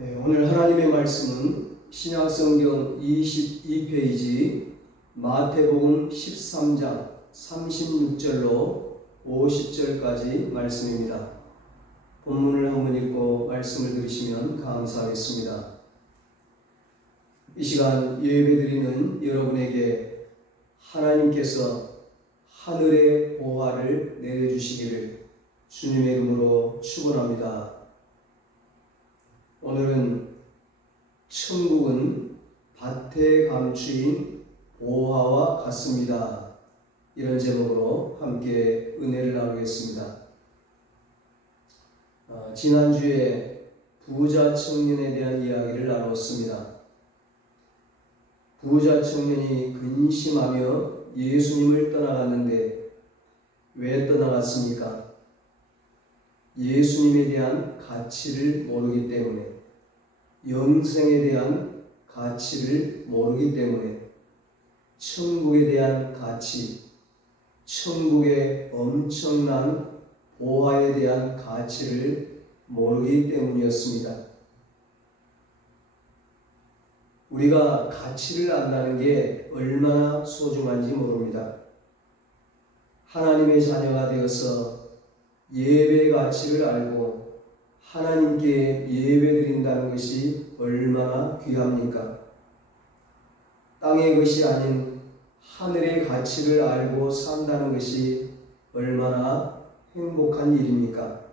오늘 하나님의 말씀은 신약성경 22페이지 마태복음 13장 36절로 50절까지 말씀입니다. 본문을 한번 읽고 말씀을 들으시면 감사하겠습니다. 이 시간 예배드리는 여러분에게 하나님께서 하늘의 보화를 내려주시기를 주님의 이름으로 축원합니다. 오늘은 천국은 밭에 감추인 보화와 같습니다. 이런 제목으로 함께 은혜를 나누겠습니다. 지난주에 부자 청년에 대한 이야기를 나눴습니다. 부자 청년이 근심하며 예수님을 떠나갔는데 왜 떠나갔습니까? 예수님에 대한 가치를 모르기 때문에, 영생에 대한 가치를 모르기 때문에, 천국에 대한 가치, 천국의 엄청난 보화에 대한 가치를 모르기 때문이었습니다. 우리가 가치를 안다는 게 얼마나 소중한지 모릅니다. 하나님의 자녀가 되어서 예배의 가치를 알고 하나님께 예배드린다는 것이 얼마나 귀합니까? 땅의 것이 아닌 하늘의 가치를 알고 산다는 것이 얼마나 행복한 일입니까?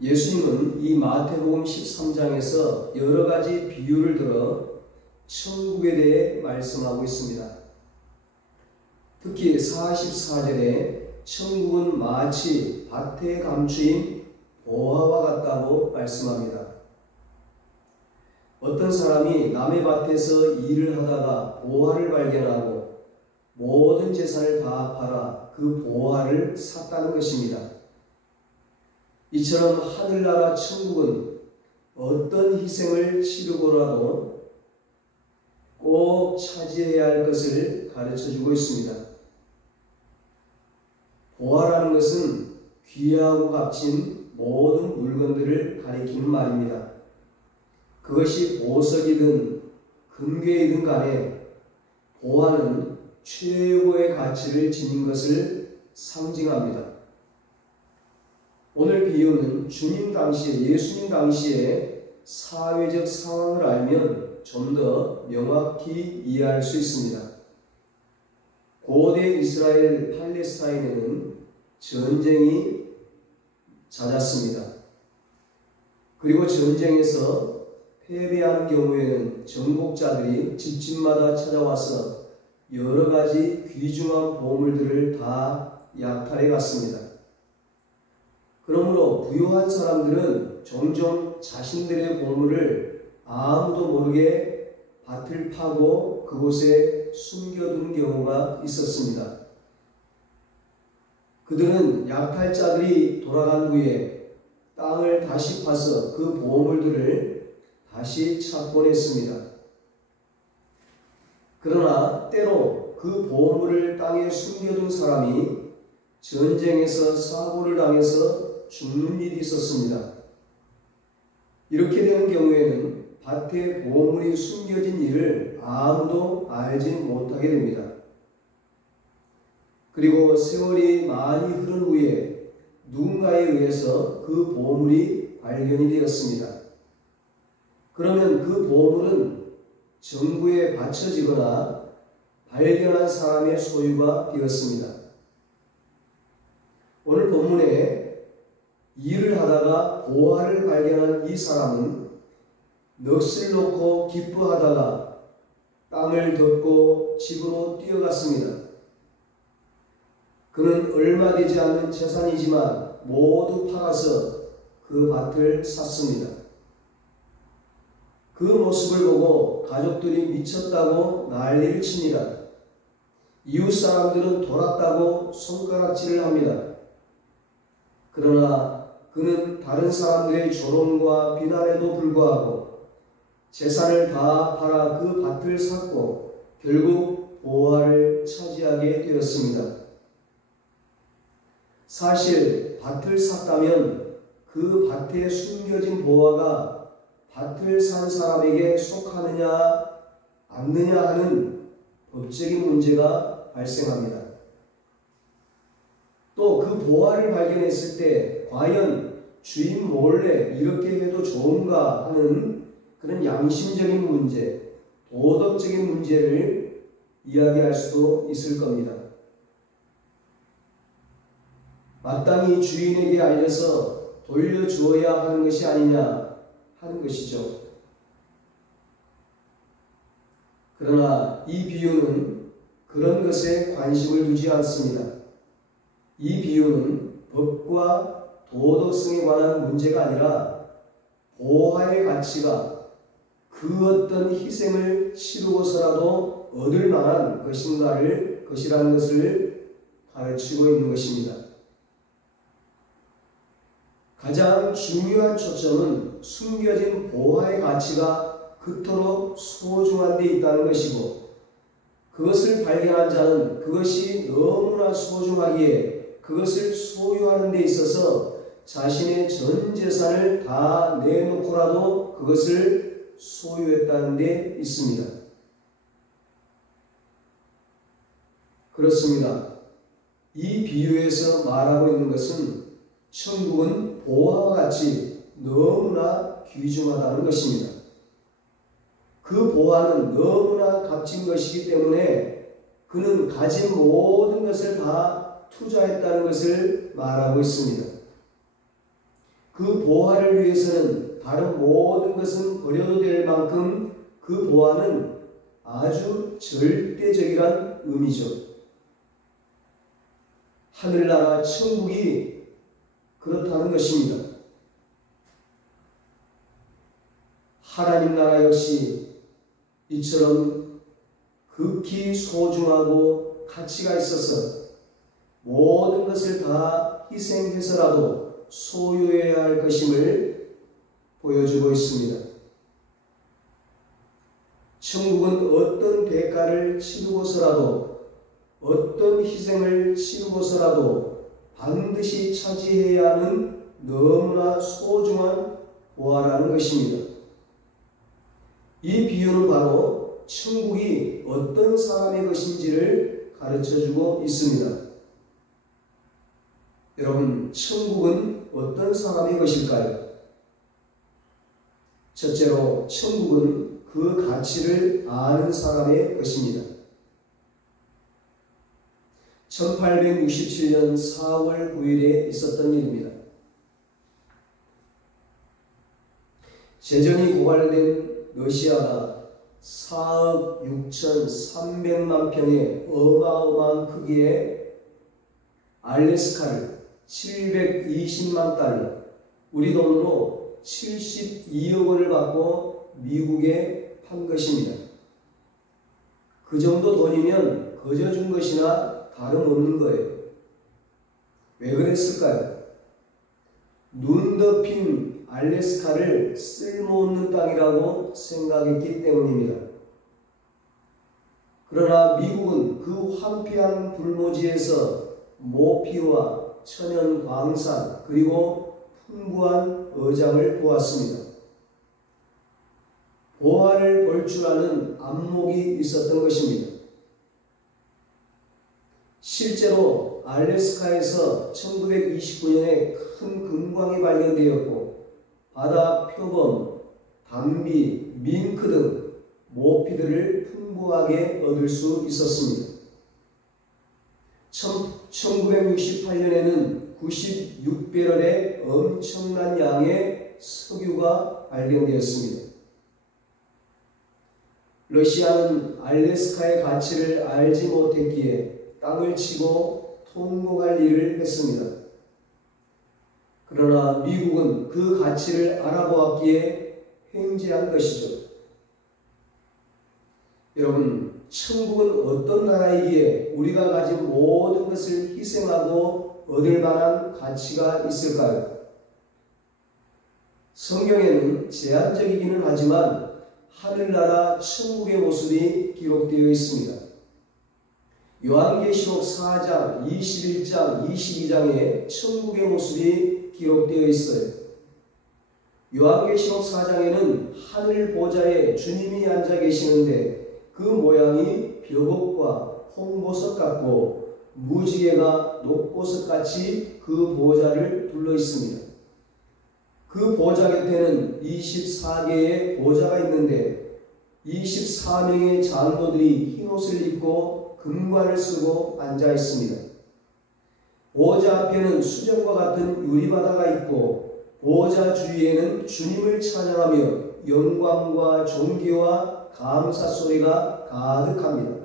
예수님은 이 마태복음 13장에서 여러 가지 비유를 들어 천국에 대해 말씀하고 있습니다. 특히 44절에 천국은 마치 밭에 감추인 보화와 같다고 말씀합니다. 어떤 사람이 남의 밭에서 일을 하다가 보화를 발견하고 모든 재산을 다 팔아 그 보화를 샀다는 것입니다. 이처럼 하늘나라 천국은 어떤 희생을 치르고라도 꼭 차지해야 할 것을 가르쳐주고 있습니다. 보화라는 것은 귀하고 값진 모든 물건들을 가리키는 말입니다. 그것이 보석이든 금괴이든 간에 보화는 최고의 가치를 지닌 것을 상징합니다. 오늘 비유는 주님 당시에, 예수님 당시에 사회적 상황을 알면 좀 더 명확히 이해할 수 있습니다. 고대 이스라엘 팔레스타인에는 전쟁이 잦았습니다. 그리고 전쟁에서 패배하는 경우에는 정복자들이 집집마다 찾아와서 여러 가지 귀중한 보물들을 다 약탈해 갔습니다. 그러므로 부유한 사람들은 종종 자신들의 보물을 아무도 모르게 밭을 파고 그곳에 숨겨둔 경우가 있었습니다. 그들은 약탈자들이 돌아간 후에 땅을 다시 파서 그 보물들을 다시 찾곤 했습니다. 그러나 때로 그 보물을 땅에 숨겨둔 사람이 전쟁에서 사고를 당해서 죽는 일이 있었습니다. 이렇게 되는 경우에는 밭에 보물이 숨겨진 일을 아무도 알지 못하게 됩니다. 그리고 세월이 많이 흐른 후에 누군가에 의해서 그 보물이 발견이 되었습니다. 그러면 그 보물은 정부에 바쳐지거나 발견한 사람의 소유가 되었습니다. 오늘 본문에 일을 하다가 보화를 발견한 이 사람은 넋을 놓고 기뻐하다가 땅을 덮고 집으로 뛰어갔습니다. 그는 얼마 되지 않는 재산이지만 모두 팔아서 그 밭을 샀습니다. 그 모습을 보고 가족들이 미쳤다고 난리를 칩니다. 이웃 사람들은 돌았다고 손가락질을 합니다. 그러나 그는 다른 사람들의 조롱과 비난에도 불구하고 재산을 다 팔아 그 밭을 샀고 결국 보화를 차지하게 되었습니다. 사실 밭을 샀다면 그 그 밭에 숨겨진 보화가 밭을 산 사람에게 속하느냐 않느냐 하는 법적인 문제가 발생합니다. 또 그 보화를 발견했을 때 과연 주인 몰래 이렇게 해도 좋은가 하는 그런 양심적인 문제, 도덕적인 문제를 이야기할 수도 있을 겁니다. 마땅히 주인에게 알려서 돌려주어야 하는 것이 아니냐 하는 것이죠. 그러나 이 비유는 그런 것에 관심을 두지 않습니다. 이 비유는 법과 도덕성에 관한 문제가 아니라 보화의 가치가 그 어떤 희생을 치르고서라도 얻을 만한 것이라는 것을 가르치고 있는 것입니다. 가장 중요한 초점은 숨겨진 보화의 가치가 그토록 소중한 데 있다는 것이고, 그것을 발견한 자는 그것이 너무나 소중하기에 그것을 소유하는 데 있어서 자신의 전 재산을 다 내놓고라도 그것을 소유했다는 데 있습니다. 그렇습니다. 이 비유에서 말하고 있는 것은 천국은 보화와 같이 너무나 귀중하다는 것입니다. 그 보화는 너무나 값진 것이기 때문에 그는 가진 모든 것을 다 투자했다는 것을 말하고 있습니다. 그 보화를 위해서는 다른 모든 것은 버려도 될 만큼 그 보화는 아주 절대적이란 의미죠. 하늘나라 천국이 그렇다는 것입니다. 하나님 나라 역시 이처럼 극히 소중하고 가치가 있어서 모든 것을 다 희생해서라도 소유해야 할 것임을 보여주고 있습니다. 천국은 어떤 대가를 치르고서라도, 어떤 희생을 치르고서라도 반드시 차지해야 하는 너무나 소중한 보화라는 것입니다. 이 비유는 바로 천국이 어떤 사람의 것인지를 가르쳐주고 있습니다. 여러분, 천국은 어떤 사람의 것일까요? 첫째로, 천국은 그 가치를 아는 사람의 것입니다. 1867년 4월 9일에 있었던 일입니다. 재정이 고갈된 러시아가 4억 6,300만 평의 어마어마한 크기의 알래스카를 720만 달러, 우리 돈으로 72억 원을 받고 미국에 판 것입니다. 그 정도 돈이면 거저 준 것이나 다름없는 거예요. 왜 그랬을까요? 눈 덮인 알래스카를 쓸모없는 땅이라고 생각했기 때문입니다. 그러나 미국은 그 황폐한 불모지에서 모피와 천연 광산 그리고 풍부한 어장을 보았습니다. 보화를 볼 줄 아는 안목이 있었던 것입니다. 실제로 알래스카에서 1929년에 큰 금광이 발견되었고 바다 표범, 담비, 밍크 등 모피들을 풍부하게 얻을 수 있었습니다. 1968년에는 96배럴의 엄청난 양의 석유가 발견되었습니다. 러시아는 알래스카의 가치를 알지 못했기에 땅을 치고 통곡할 일을 했습니다. 그러나 미국은 그 가치를 알아보았기에 횡재한 것이죠. 여러분, 천국은 어떤 나라이기에 우리가 가진 모든 것을 희생하고 얻을 만한 가치가 있을까요? 성경에는 제한적이기는 하지만 하늘나라 천국의 모습이 기록되어 있습니다. 요한계시록 4장, 21장, 22장에 천국의 모습이 기록되어 있어요. 요한계시록 4장에는 하늘 보좌에 주님이 앉아 계시는데 그 모양이 벽옥과 홍보석 같고 무지개가 녹보석같이 그 보좌를 둘러 있습니다. 그 보좌 곁에는 24개의 보좌가 있는데 24명의 장로들이 흰옷을 입고 금관을 쓰고 앉아 있습니다. 보좌 앞에는 수정과 같은 유리바다가 있고 보좌 주위에는 주님을 찬양하며 영광과 존귀와 감사 소리가 가득합니다.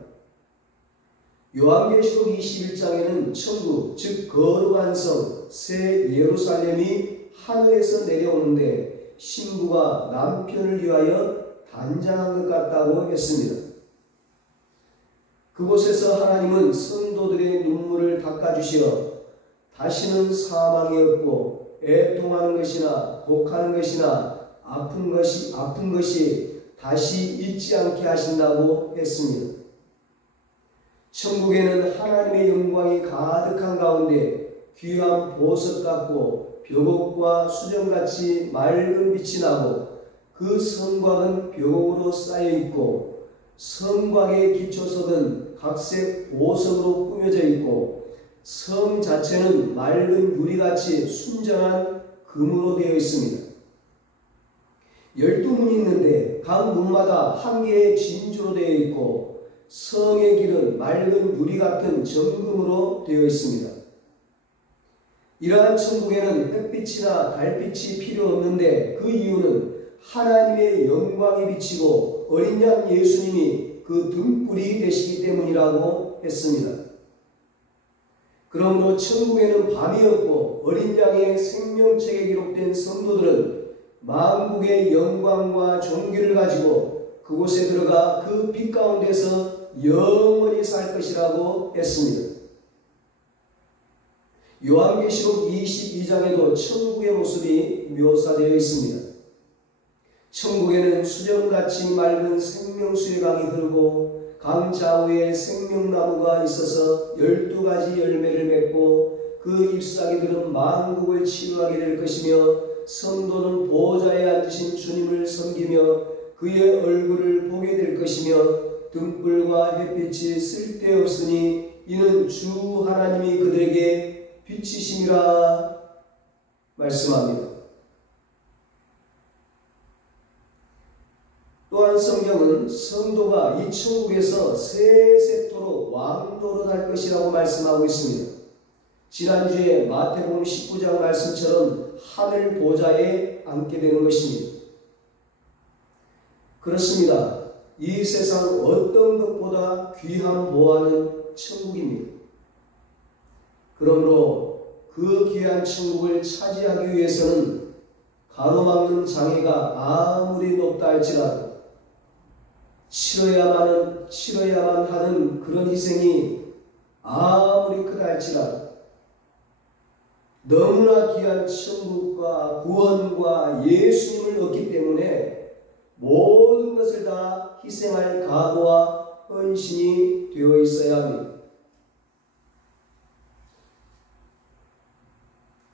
요한계시록 21장에는 천국, 즉 거룩한 성, 새 예루살렘이 하늘에서 내려오는데 신부가 남편을 위하여 단장한 것 같다고 했습니다. 그곳에서 하나님은 성도들의 눈물을 닦아주시어 다시는 사망이 없고 애통하는 것이나 곡하는 것이나 아픈 것이 다시 있지 않게 하신다고 했습니다. 천국에는 하나님의 영광이 가득한 가운데 귀한 보석 같고 벽옥과 수정같이 맑은 빛이 나고 그 성곽은 벽옥으로 쌓여 있고 성곽의 기초석은 각색 보석으로 꾸며져 있고 성 자체는 맑은 유리같이 순전한 금으로 되어 있습니다. 12문이 있는데 각 문마다 한 개의 진주로 되어 있고 성의 길은 맑은 유리 같은 정금으로 되어 있습니다. 이러한 천국에는 햇빛이나 달빛이 필요 없는데 그 이유는 하나님의 영광이 비치고 어린 양 예수님이 그 등불이 되시기 때문이라고 했습니다. 그러므로 천국에는 밤이 없고 어린 양의 생명책에 기록된 성도들은 만국의 영광과 존귀를 가지고 그곳에 들어가 그 빛 가운데서 영원히 살 것이라고 했습니다. 요한계시록 22장에도 천국의 모습이 묘사되어 있습니다. 천국에는 수정같이 맑은 생명수의 강이 흐르고 강 좌우에 생명나무가 있어서 12가지 열매를 맺고 그 잎사귀들은 만국을 치유하게 될 것이며 성도는 보좌에 앉으신 주님을 섬기며 그의 얼굴을 보게 될 것이며 등불과 햇빛이 쓸데없으니 이는 주 하나님이 그들에게 빛이심이라 말씀합니다. 또한 성경은 성도가 이 천국에서 세세토록 왕노릇할 것이라고 말씀하고 있습니다. 지난주에 마태복음 19장 말씀처럼 하늘 보좌에 앉게 되는 것입니다. 그렇습니다. 이 세상 어떤 것보다 귀한 보화는 천국입니다. 그러므로 그 귀한 천국을 차지하기 위해서는 가로막는 장애가 아무리 높다 할지라도 치러야만 하는 그런 희생이 아무리 크다 할지라도 너무나 귀한 천국과 구원과 예수님을 얻기 때문에 모든 것을 다 희생할 각오와 헌신이 되어 있어야 합니다.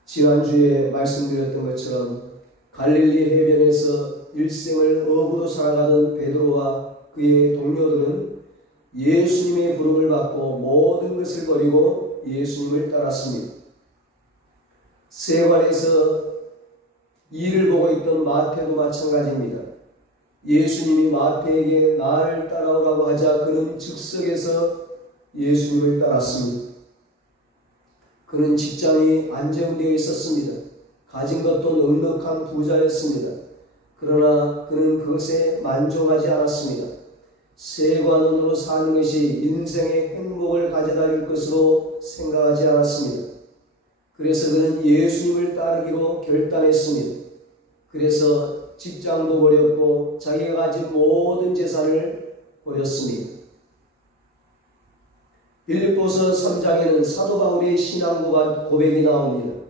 지난주에 말씀드렸던 것처럼 갈릴리 해변에서 일생을 어부로 살아가던 베드로와 그의 동료들은 예수님의 부름을 받고 모든 것을 버리고 예수님을 따랐습니다. 세관에서 일을 보고 있던 마태도 마찬가지입니다. 예수님이 마태에게 나를 따라오라고 하자 그는 즉석에서 예수님을 따랐습니다. 그는 직장이 안정되어 있었습니다. 가진 것도 넉넉한 부자였습니다. 그러나 그는 그것에 만족하지 않았습니다. 세관원으로 사는 것이 인생의 행복을 가져다 줄 것으로 생각하지 않았습니다. 그래서 그는 예수님을 따르기로 결단했습니다. 그래서 직장도 버렸고 자기가 가진 모든 재산을 버렸습니다. 빌립보서 3장에는 사도 바울의 신앙 고백이 나옵니다.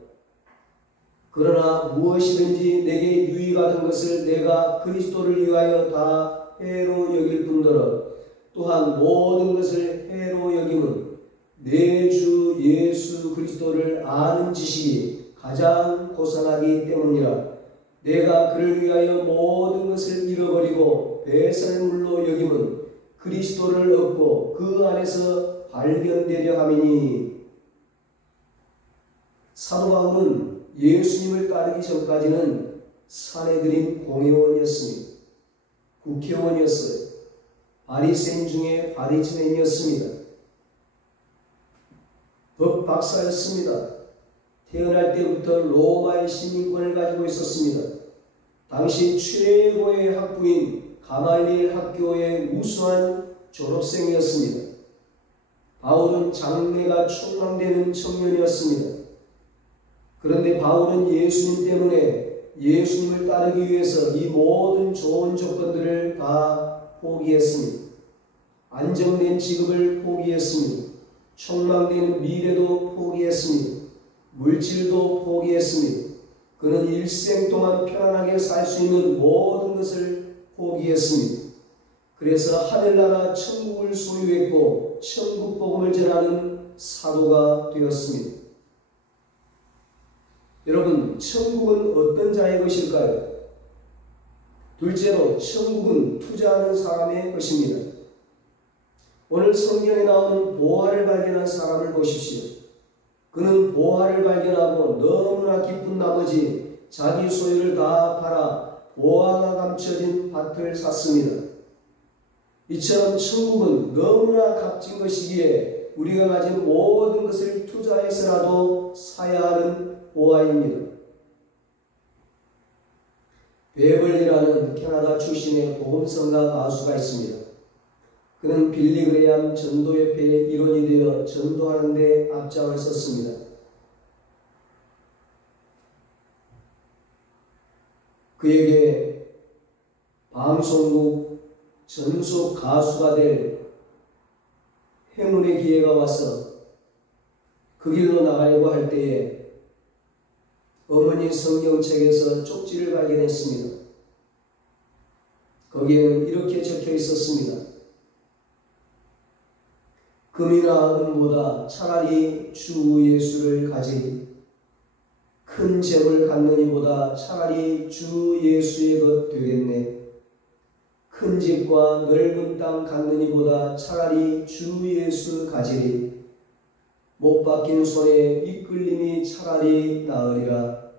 그러나 무엇이든지 내게 유익하던 것을 내가 그리스도를 위하여 다 해로 여길 뿐더러 또한 모든 것을 해로 여김은 내 주 예수 그리스도를 아는 지식이 가장 고상하기 때문이라. 내가 그를 위하여 모든 것을 잃어버리고 배설물로 여김은 그리스도를 얻고 그 안에서 발견되려 함이니. 사도 바울은 예수님을 따르기 전까지는 사내들인 공회원이었습니다. 국회의원이었어요. 바리새인 중에 바리새인이었습니다. 법 박사였습니다. 태어날 때부터 로마의 시민권을 가지고 있었습니다. 당시 최고의 학부인 가말리엘 학교의 우수한 졸업생이었습니다. 바울은 장래가 촉망되는 청년이었습니다. 그런데 바울은 예수님 때문에 예수님을 따르기 위해서 이 모든 좋은 조건들을 다 포기했습니다. 안정된 직업을 포기했습니다. 촉망되는 미래도 포기했습니다. 물질도 포기했습니다. 그는 일생 동안 편안하게 살 수 있는 모든 것을 포기했습니다. 그래서 하늘나라 천국을 소유했고 천국 복음을 전하는 사도가 되었습니다. 여러분, 천국은 어떤 자의 것일까요? 둘째로, 천국은 투자하는 사람의 것입니다. 오늘 성경에 나오는 보화를 발견한 사람을 보십시오. 그는 보화를 발견하고 너무나 기쁜 나머지 자기 소유를 다 팔아 보화가 감춰진 밭을 샀습니다. 이처럼 천국은 너무나 값진 것이기에 우리가 가진 모든 것을 투자해서라도 사야 하는 보화입니다. 베벌리라는 캐나다 출신의 복음성가 가수가 있습니다. 그는 빌리 그레이엄 전도협회의 일원이 되어 전도하는 데 앞장을 섰습니다. 그에게 방송국 전속 가수가 될 행운의 기회가 와서 그 길로 나가려고 할 때에 어머니 성경책에서 쪽지를 발견했습니다. 거기에는 이렇게 적혀 있었습니다. 금이나 은보다 차라리 주 예수를 가지리. 큰 재물 갖느니보다 차라리 주 예수의 것 되겠네. 큰 집과 넓은 땅 갖느니보다 차라리 주 예수 가지리. 못 박힌 손에 이끌림이 차라리 나으리라.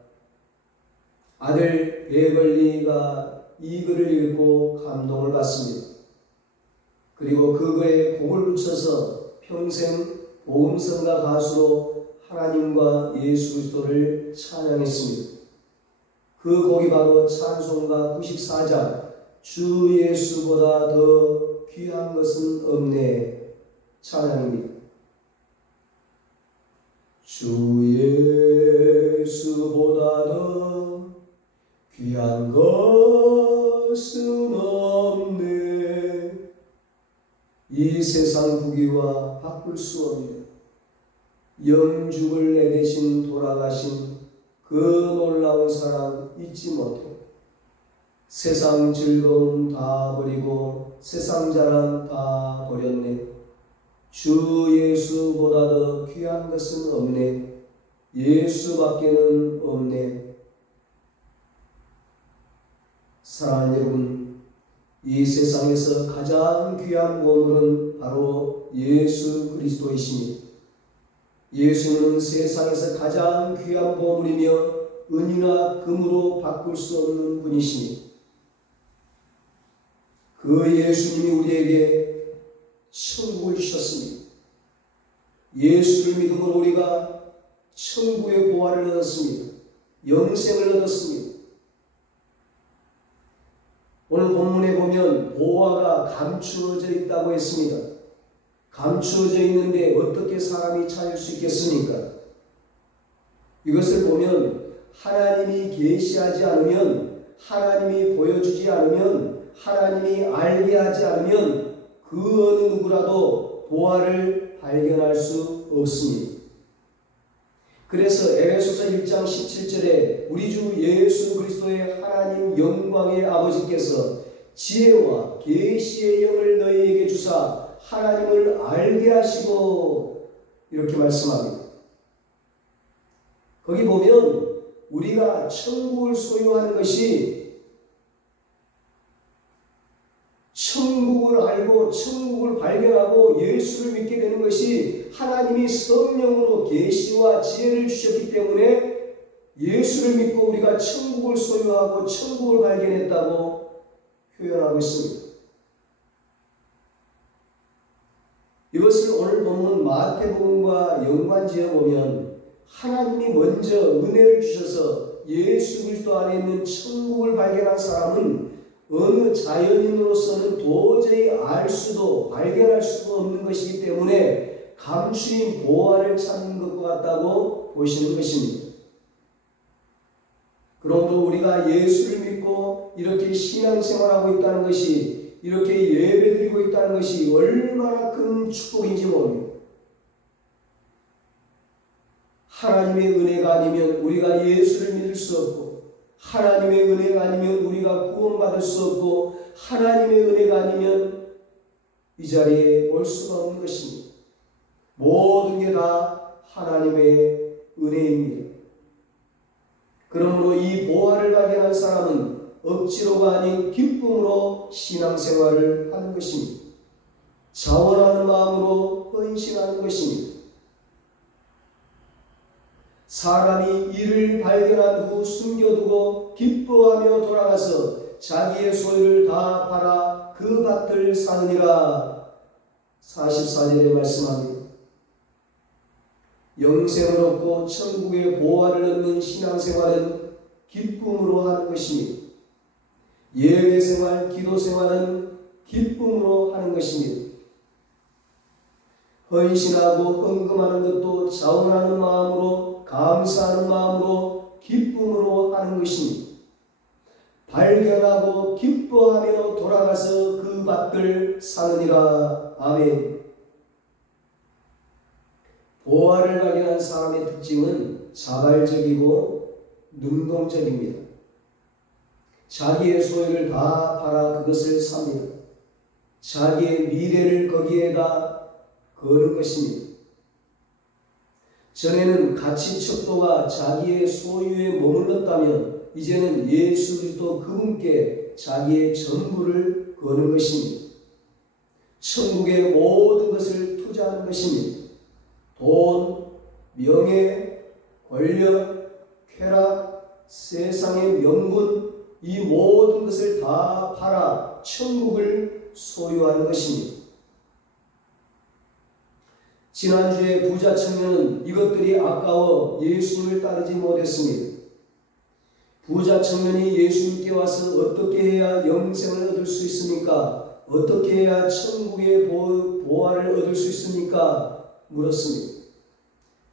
아들 베벌리가 이 글을 읽고 감동을 받습니다. 그리고 그 글에 곡을 붙여서 평생 복음성가 가수로 하나님과 예수 그리스도를 찬양했습니다. 그 곡이 바로 찬송가 94장 주 예수보다 더 귀한 것은 없네 찬양입니다. 주 예수보다 더 귀한 것은 없네. 이 세상 부귀와 바꿀 수 없는 영죽을 내 대신 돌아가신 그 놀라운 사랑 잊지 못해. 세상 즐거움 다 버리고 세상 자랑 다 버렸네. 주 예수보다 더 귀한 것은 없네. 예수밖에는 없네. 사랑하는 여러분, 이 세상에서 가장 귀한 보물은 바로 예수 그리스도이십니다. 예수는 세상에서 가장 귀한 보물이며 은이나 금으로 바꿀 수 없는 분이십니다. 그 예수님이 우리에게 천국을 주셨습니다. 예수를 믿음으로 우리가 천국의 보화를 얻었습니다. 영생을 얻었습니다. 오늘 본문에 보면 보화가 감추어져 있다고 했습니다. 감추어져 있는데 어떻게 사람이 찾을 수 있겠습니까? 이것을 보면 하나님이 계시하지 않으면, 하나님이 보여주지 않으면, 하나님이 알게 하지 않으면 그 어느 누구라도 보화를 발견할 수 없습니다. 그래서 에베소서 1장 17절에 우리 주 예수 그리스도의 하나님 영광의 아버지께서 지혜와 계시의 영을 너희에게 주사 하나님을 알게 하시고 이렇게 말씀합니다. 거기 보면 우리가 천국을 소유하는 것이 천국을 알고 천국을 발견하고 예수를 믿게 되는 것이 하나님이 성령으로 계시와 지혜를 주셨기 때문에 예수를 믿고 우리가 천국을 소유하고 천국을 발견했다고 표현하고 있습니다. 이것을 오늘 본문 마태복음과 연관지어 보면 하나님이 먼저 은혜를 주셔서 예수 그리스도 안에 있는 천국을 발견한 사람은 어느 자연인으로서는 도저히 알 수도 발견할 수도 없는 것이기 때문에 감추인 보화를 찾는 것과 같다고 보시는 것입니다. 그러므로 우리가 예수를 믿고 이렇게 신앙생활하고 있다는 것이, 이렇게 예배드리고 있다는 것이 얼마나 큰 축복인지 모릅니다. 하나님의 은혜가 아니면 우리가 예수를 믿을 수 없고, 하나님의 은혜가 아니면 우리가 구원받을 수 없고, 하나님의 은혜가 아니면 이 자리에 올 수가 없는 것입니다. 모든 게 다 하나님의 은혜입니다. 그러므로 이 보화를 발견한 사람은 억지로가 아닌 기쁨으로 신앙생활을 하는 것입니다. 자원하는 마음으로 헌신하는 것입니다. 사람이 이를 발견한 후 숨겨두고 기뻐하며 돌아가서 자기의 소유를 다 팔아 그 밭을 사느니라. 44절에 말씀합니다. 영생을 얻고 천국의 보화를 얻는 신앙생활은 기쁨으로 하는 것입니다. 예배생활, 기도생활은 기쁨으로 하는 것입니다. 헌신하고 헌금하는 것도 자원하는 마음으로, 감사하는 마음으로, 기쁨으로 하는 것입니다. 발견하고 기뻐하며 돌아가서 그 밭을 사느니라. 아멘. 보화를 발견한 사람의 특징은 자발적이고 능동적입니다. 자기의 소유를 다 팔아 그것을 삽니다. 자기의 미래를 거기에다 거는 것입니다. 전에는 가치 척도가 자기의 소유에 머물렀다면 이제는 예수 그리스도 그분께 자기의 전부를 거는 것입니다. 천국의 모든 것을 투자하는 것입니다. 돈, 명예, 권력, 쾌락, 세상의 명분, 이 모든 것을 다 팔아 천국을 소유하는 것입니다. 지난주에 부자 청년은 이것들이 아까워 예수를 따르지 못했습니다. 부자 청년이 예수님께 와서 어떻게 해야 영생을 얻을 수 있습니까? 어떻게 해야 천국의 보화를 얻을 수 있습니까? 물었습니다.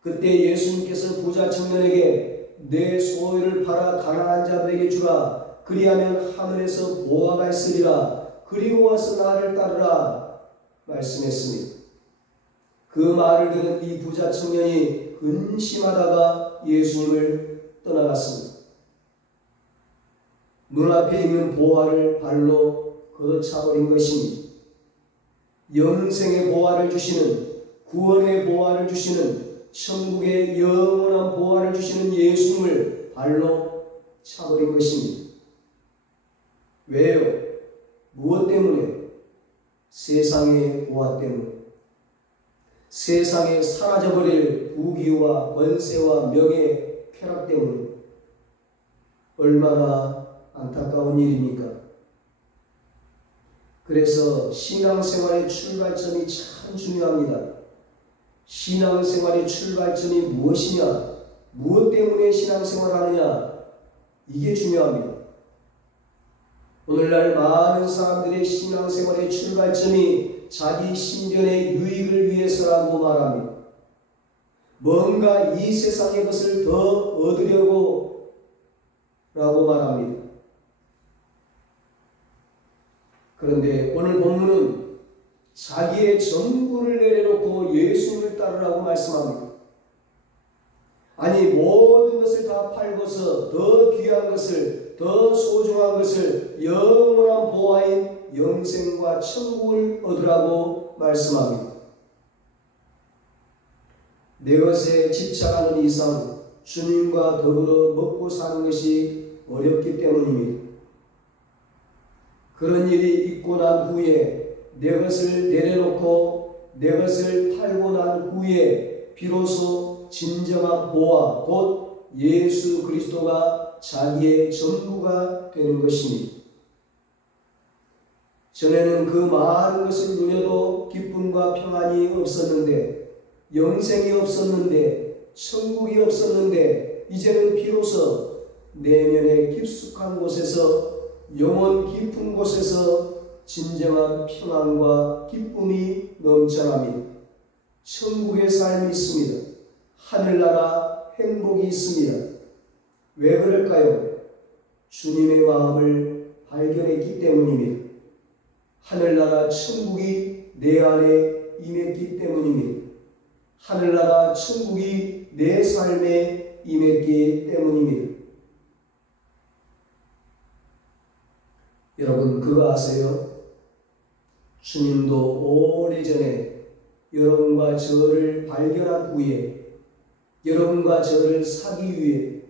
그때 예수님께서 부자 청년에게 내 소유를 팔아 가난한 자들에게 주라. 그리하면 하늘에서 보화가 있으리라. 그리고 와서 나를 따르라. 말씀했습니다. 그 말을 들은 이 부자 청년이 근심하다가 예수님을 떠나갔습니다. 눈앞에 있는 보화를 발로 걷어차버린 것입니다. 영생의 보화를 주시는, 구원의 보화를 주시는, 천국의 영원한 보화를 주시는 예수님을 발로 차버린 것입니다. 왜요? 무엇 때문에? 세상의 보화 때문에. 세상에 사라져버릴 부귀와 권세와 명예, 쾌락 때문에. 얼마나 안타까운 일입니까? 그래서 신앙생활의 출발점이 참 중요합니다. 신앙생활의 출발점이 무엇이냐? 무엇 때문에 신앙생활하느냐? 이게 중요합니다. 오늘날 많은 사람들의 신앙생활의 출발점이 자기 신변의 유익을 위해서라고 말합니다. 뭔가 이 세상의 것을 더 얻으려고 라고 말합니다. 그런데 오늘 본문은 자기의 전부를 내려놓고 예수님을 따르라고 말씀합니다. 아니, 모든 것을 다 팔고서 더 귀한 것을, 더 소중한 것을, 영원한 보화인 영생과 천국을 얻으라고 말씀합니다. 내 것에 집착하는 이상 주님과 더불어 먹고 사는 것이 어렵기 때문입니다. 그런 일이 있고 난 후에 내 것을 내려놓고 내 것을 팔고 난 후에 비로소 진정한 보화 곧 예수 그리스도가 자기의 전부가 되는 것입니다. 전에는 그 많은 것을 누려도 기쁨과 평안이 없었는데, 영생이 없었는데, 천국이 없었는데, 이제는 비로소 내면의 깊숙한 곳에서, 영원 깊은 곳에서 진정한 평안과 기쁨이 넘쳐납니다. 천국의 삶이 있습니다. 하늘나라 행복이 있습니다. 왜 그럴까요? 주님의 마음을 발견했기 때문입니다. 하늘나라 천국이 내 안에 임했기 때문입니다. 하늘나라 천국이 내 삶에 임했기 때문입니다. 여러분 그거 아세요? 주님도 오래전에 여러분과 저를 발견한 후에 여러분과 저를 사기 위해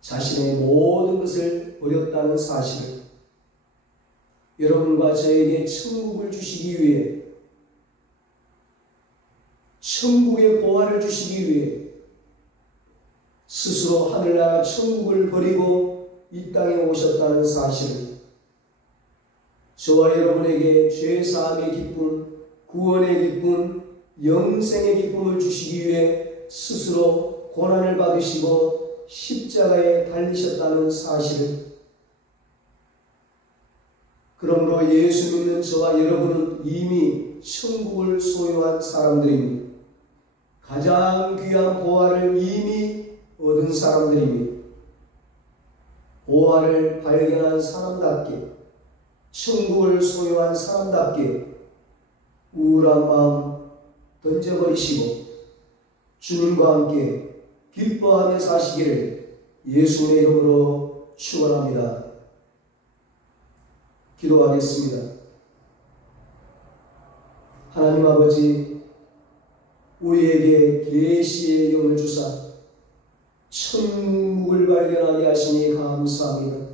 자신의 모든 것을 버렸다는 사실을, 여러분과 저에게 천국을 주시기 위해, 천국의 보화를 주시기 위해 스스로 하늘나라 천국을 버리고 이 땅에 오셨다는 사실을, 저와 여러분에게 죄사함의 기쁨, 구원의 기쁨, 영생의 기쁨을 주시기 위해 스스로 고난을 받으시고 십자가에 달리셨다는 사실을, 그러므로 예수 믿는 저와 여러분은 이미 천국을 소유한 사람들입니다. 가장 귀한 보화를 이미 얻은 사람들입니다. 보화를 발견한 사람답게, 천국을 소유한 사람답게 우울한 마음 던져버리시고 주님과 함께 기뻐하며 사시기를 예수님의 이름으로 축원합니다. 기도하겠습니다. 하나님 아버지, 우리에게 계시의 영을 주사 천국을 발견하게 하시니 감사합니다.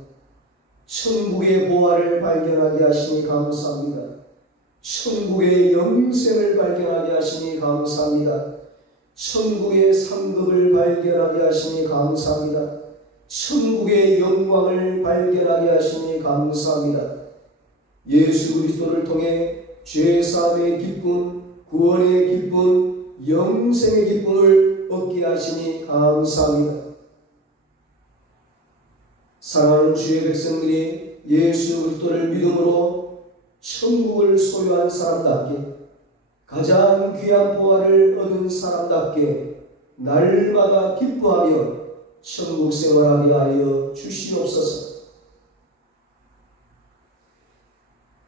천국의 보화를 발견하게 하시니 감사합니다. 천국의 영생을 발견하게 하시니 감사합니다. 천국의 상급을 발견하게 하시니 감사합니다. 천국의 영광을 발견하게 하시니 감사합니다. 예수 그리스도를 통해 죄사함의 기쁨, 구원의 기쁨, 영생의 기쁨을 얻게 하시니 감사합니다. 사랑하는 주의 백성들이 예수 그리스도를 믿음으로 천국을 소유한 사람답게, 가장 귀한 보화를 얻은 사람답게 날마다 기뻐하며 천국 생활하게 하여 주시옵소서.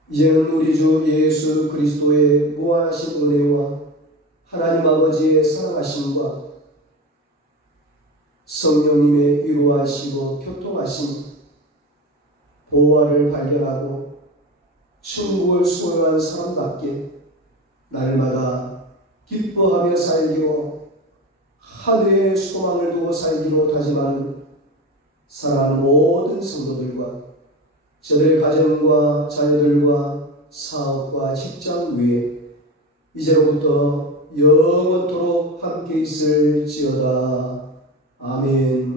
이제는 우리 주 예수 그리스도의 무한하신 은혜와 하나님 아버지의 사랑하심과 성령님의 위로하시고 교통하심, 보화를 발견하고 천국을 소유한 사람답게 날마다 기뻐하며 살기로, 하늘의 소망을 두고 살기로 다짐하는 사랑하는 모든 성도들과 저들의 가정과 자녀들과 사업과 직장 위에 이제로부터 영원토록 함께 있을지어다. 아멘.